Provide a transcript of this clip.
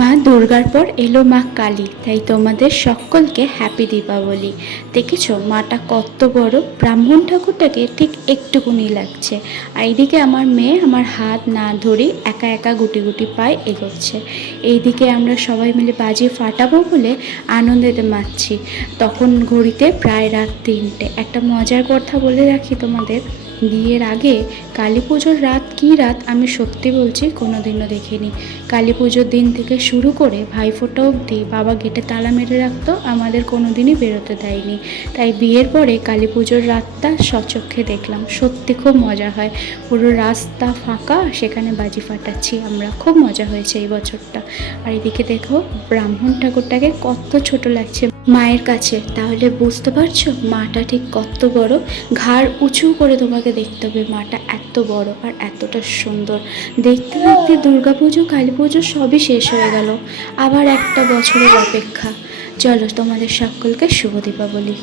মা দুর্গার পর এলো মা কালী, তাই তোমাদের সকলকে হ্যাপি দীপাবলি। দেখেছো মাটা কত বড়, ব্রাহ্মণ ঠাকুরটাকে ঠিক একটুকুনি লাগছে। আর এইদিকে আমার মেয়ে আমার হাত না ধরেই একা একা গুটি গুটি পায়ে এগোচ্ছে। এইদিকে আমরা সবাই মিলে বাজি ফাটাবো বলে আনন্দেতে মাতছি। তখন ঘড়িতে প্রায় রাত 3টে। একটা মজার কথা বলে রাখি তোমাদের, বিয়ের আগে কালী পুজোর রাত কী রাত আমি সত্যি বলছি কোনোদিনও দেখিনি। কালী পুজোর দিন থেকে শুরু করে ভাইফোঁটা অবধি বাবা গেটে তালা মেরে রাখতো, আমাদের কোনো দিনই বেরোতে দেয়নি। তাই বিয়ের পরে কালী পুজোর রাতটা সচক্ষে দেখলাম, সত্যি খুব মজা হয়। পুরো রাস্তা ফাঁকা, সেখানে বাজি ফাটাচ্ছি আমরা, খুব মজা হয়েছে এই বছরটা। আর এদিকে দেখো ব্রাহ্মণ ঠাকুরটাকে কত ছোট লাগছে মায়ের কাছে, তাহলে বুঝতে পারছো মাটা ঠিক কত বড়। ঘাড় উঁচু করে তোমাকে দেখতে হবে, মাটা এত বড় আর এতটা সুন্দর। দেখতে দেখতে দুর্গাপুজো কালী পুজো সবই শেষ হয়ে গেল, আবার একটা বছরের অপেক্ষা। চলো তোমাদের সকলকে শুভ দীপাবলি।